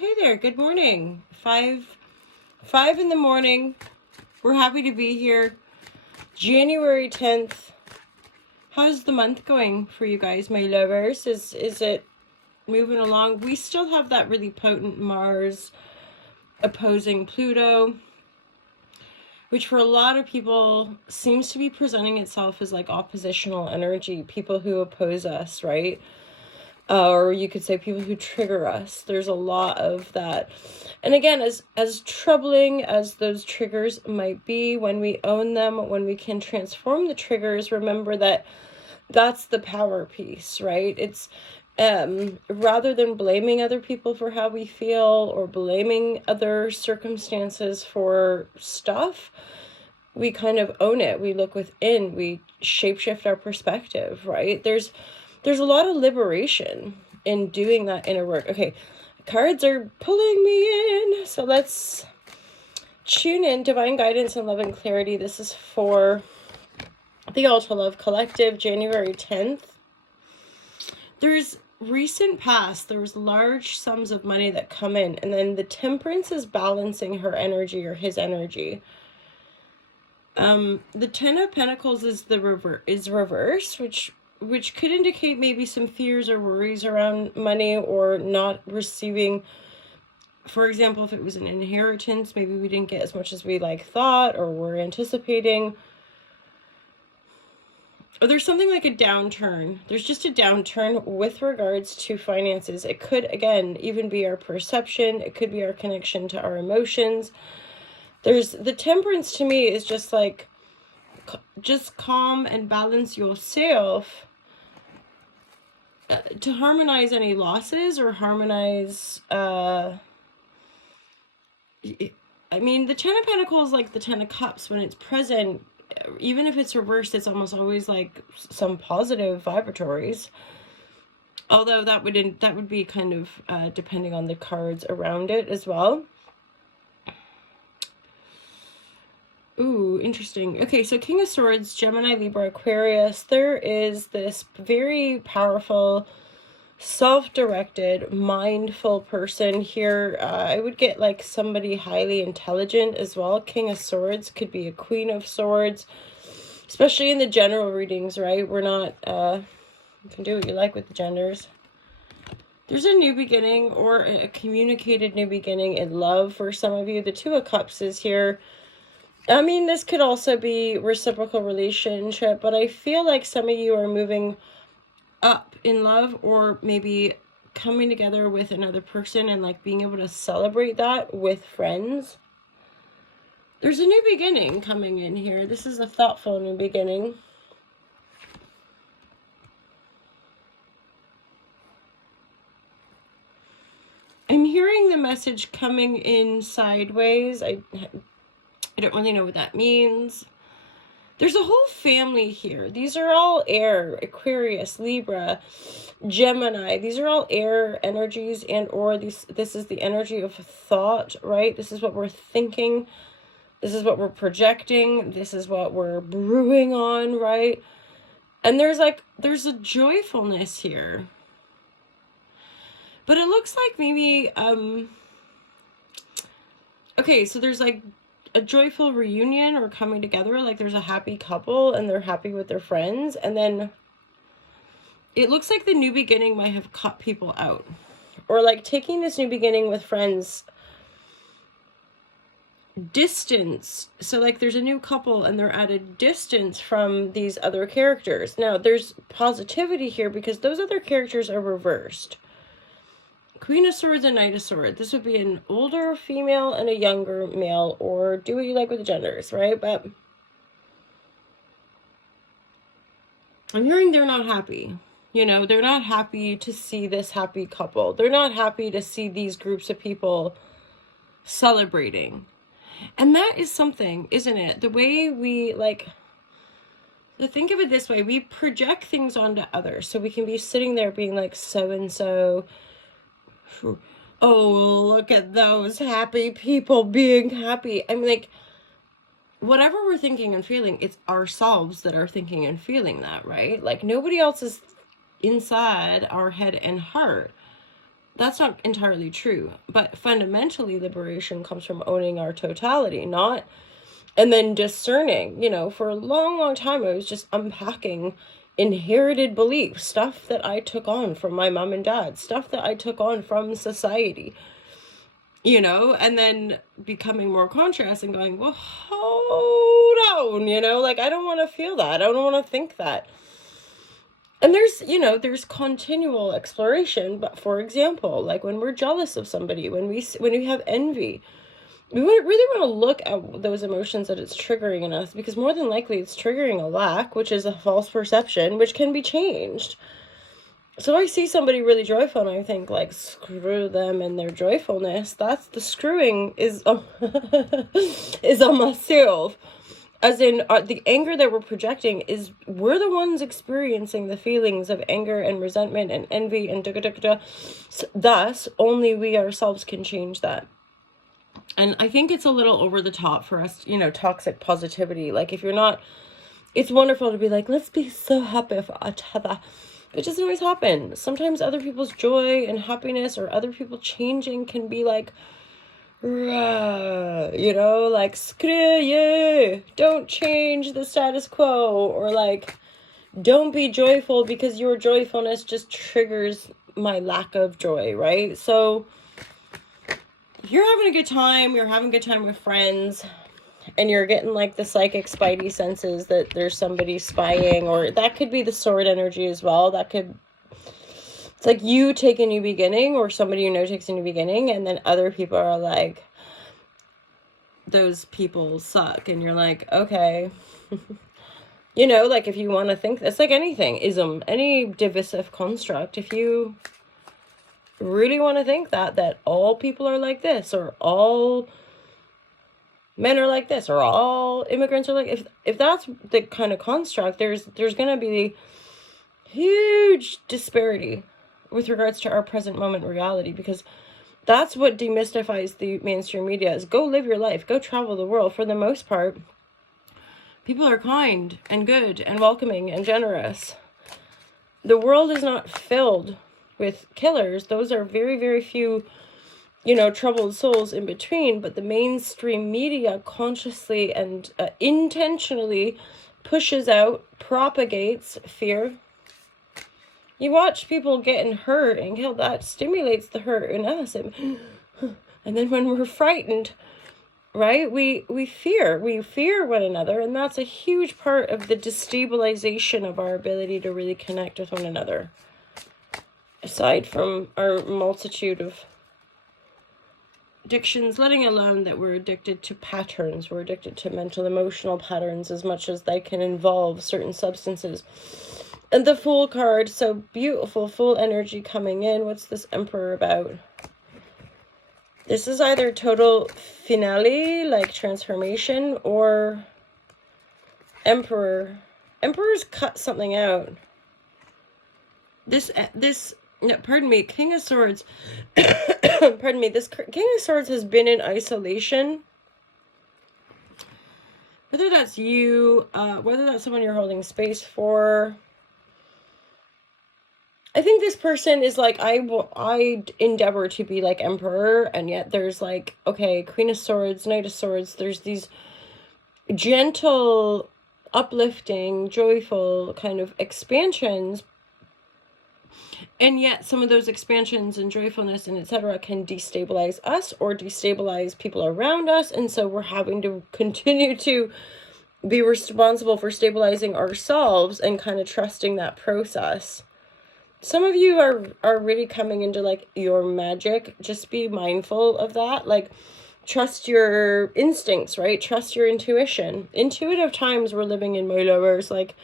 hey there. Good morning. Five in the morning. We're happy to be here. January 10th. How's the month going for you guys, my lovers? Is it moving along? We still have that really potent Mars opposing Pluto, which for a lot of people seems to be presenting itself as like oppositional energy, people who oppose us, right? Or you could say people who trigger us. There's a lot of that. And again, as troubling as those triggers might be, when we own them, when we can transform the triggers, remember that that's the power piece, right? It's rather than blaming other people for how we feel or blaming other circumstances for stuff, we kind of own it. We look within, we shapeshift our perspective, right? There's a lot of liberation in doing that inner work. Okay, cards are pulling me in. So let's tune in. Divine guidance and love and clarity. This is for the Ultra Love Collective, January 10th. There's recent past, there was large sums of money that come in, and then the Temperance is balancing her energy or his energy. The Ten of Pentacles is reversed, which could indicate maybe some fears or worries around money or not receiving. For example, if it was an inheritance, maybe we didn't get as much as we thought or were anticipating. Or there's something like a downturn. There's just a downturn with regards to finances. It could, again, even be our perception. It could be our connection to our emotions. There's the Temperance to me is just like, just calm and balance yourself to harmonize any losses or harmonize, I mean, the Ten of Pentacles, like the Ten of Cups, when it's present, even if it's reversed, it's almost always like some positive vibratories. Although that would be kind of depending on the cards around it as well. Ooh, interesting. Okay, so King of Swords, Gemini, Libra, Aquarius. There is this very powerful, self-directed, mindful person here. I would get like somebody highly intelligent as well. King of Swords could be a Queen of Swords, especially in the general readings, right? We're not, you can do what you like with the genders. There's a new beginning or a communicated new beginning in love for some of you. The Two of Cups is here. I mean, this could also be reciprocal relationship, but I feel like some of you are moving up in love or maybe coming together with another person and like being able to celebrate that with friends. There's a new beginning coming in here. This is a thoughtful new beginning. I'm hearing the message coming in sideways. I don't really know what that means. There's a whole family here. These are all air, Aquarius, Libra, Gemini. These are all air energies and or this is the energy of thought, right? This is what we're thinking. This is what we're projecting. This is what we're brewing on, right? And there's a joyfulness here. But it looks like maybe, okay, so there's like a joyful reunion or coming together, like there's a happy couple and they're happy with their friends, and then it looks like the new beginning might have cut people out, or like taking this new beginning with friends distance. So like there's a new couple and they're at a distance from these other characters. Now there's positivity here because those other characters are reversed. Queen of Swords and Knight of Swords. This would be an older female and a younger male, or do what you like with the genders, right? But I'm hearing they're not happy. You know, they're not happy to see this happy couple. They're not happy to see these groups of people celebrating. And that is something, isn't it? The way we so think of it this way, we project things onto others. So we can be sitting there being like, so-and-so, oh, look at those happy people being happy. I'm like, whatever we're thinking and feeling, it's ourselves that are thinking and feeling that, right? Like nobody else is inside our head and heart. that's not entirely true. But fundamentally, liberation comes from owning our totality, not, and then discerning. For a long, long time, I was just unpacking inherited beliefs, stuff that I took on from my mom and dad, stuff that I took on from society, and then becoming more conscious and going, well, hold on, I don't want to feel that. I don't want to think that. And there's continual exploration. But for example, like when we're jealous of somebody, when we have envy, we really want to look at those emotions that it's triggering in us, because more than likely it's triggering a lack, which is a false perception, which can be changed. So I see somebody really joyful and I think, like, screw them and their joyfulness. That's the screwing is is on myself. As in, the anger that we're projecting is, we're the ones experiencing the feelings of anger and resentment and envy and So, thus, only we ourselves can change that. And I think it's a little over the top for us, toxic positivity. Like, if you're not, it's wonderful to be like, let's be so happy for each other. It doesn't always happen. Sometimes other people's joy and happiness or other people changing can be like, like, screw you, don't change the status quo, or like, don't be joyful because your joyfulness just triggers my lack of joy, right? So if you're having a good time, you're having a good time with friends, and you're getting like the psychic spidey senses that there's somebody spying, or that could be the sword energy as well. It's like you take a new beginning, or somebody takes a new beginning, and then other people are like, those people suck, and you're like, okay. Like, if you want to think this, like anything, any divisive construct, if you really want to think that all people are like this, or all men are like this, or all immigrants are like, if that's the kind of construct, there's going to be huge disparity with regards to our present moment reality, because that's what demystifies the mainstream media, is go live your life, go travel the world. For the most part, people are kind and good and welcoming and generous. The world is not filled with killers. Those are very, very few troubled souls in between, but the mainstream media consciously and intentionally pushes out, propagates fear. You watch people getting hurt and killed, that stimulates the hurt in us. And then when we're frightened, right, we fear one another, and that's a huge part of the destabilization of our ability to really connect with one another. Aside from our multitude of addictions, letting alone that we're addicted to patterns. We're addicted to mental emotional patterns as much as they can involve certain substances. And the Fool card, so beautiful, Fool energy coming in. What's this Emperor about? This is either total finale, like transformation, or Emperor. Emperor's cut something out. Pardon me, King of Swords. Pardon me, this King of Swords has been in isolation. Whether that's you, whether that's someone you're holding space for. I think this person is like, I endeavor to be like Emperor, and yet there's like, okay, Queen of Swords, Knight of Swords, there's these gentle, uplifting, joyful kind of expansions, and yet some of those expansions and joyfulness and etc. can destabilize us or destabilize people around us, and so we're having to continue to be responsible for stabilizing ourselves and kind of trusting that process. Some of you are really coming into like your magic. Just be mindful of that. Like, trust your instincts, right? Trust your intuition. Intuitive times we're living in, my lovers. Like,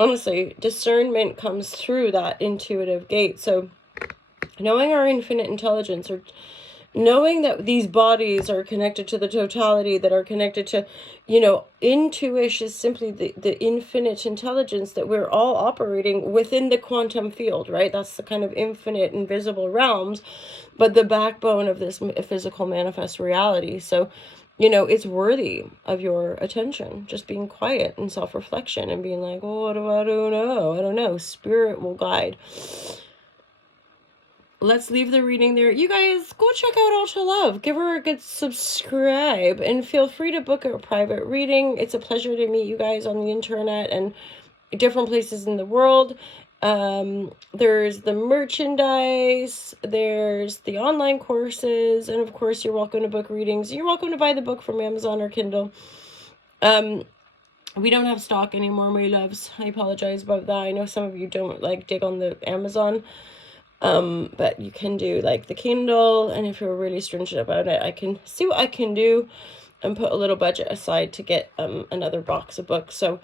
honestly, discernment comes through that intuitive gate. So knowing our infinite intelligence, or knowing that these bodies are connected to the totality, that are connected to, intuition is simply the infinite intelligence that we're all operating within the quantum field, right? That's the kind of infinite invisible realms, but the backbone of this physical manifest reality. So, it's worthy of your attention. Just being quiet and self-reflection and being like, oh, what do I don't know? I don't know. Spirit will guide. let's leave the reading there. You guys, go check out All to Love. Give her a good subscribe. And feel free to book a private reading. It's a pleasure to meet you guys on the internet and different places in the world. There's the merchandise. There's the online courses. And, of course, you're welcome to book readings. You're welcome to buy the book from Amazon or Kindle. We don't have stock anymore, my loves. I apologize about that. I know some of you don't, like, dig on the Amazon. But you can do like the Kindle, and if you're really stringent about it, I can see what I can do and put a little budget aside to get another box of books. So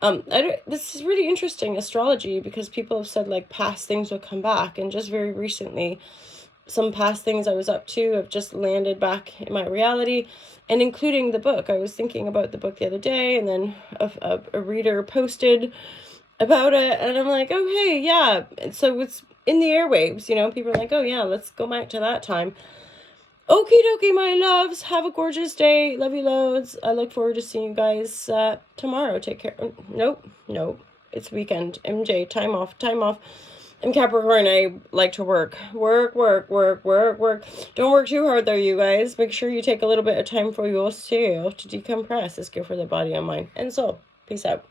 this is really interesting, astrology, because people have said like past things will come back, and just very recently some past things I was up to have just landed back in my reality, and including the book. I was thinking about the book the other day, and then a reader posted about it, and I'm like, oh hey, yeah, so it's in the airwaves, you know, people are like, oh yeah, let's go back to that time. Okie dokie, my loves, have a gorgeous day, love you loads. I look forward to seeing you guys tomorrow. Take care. Nope, it's weekend. MJ, time off. I'm Capricorn. I like to work. Don't work too hard though, you guys. Make sure you take a little bit of time for yourself to decompress. It's good for the body and mind and soul. Peace out.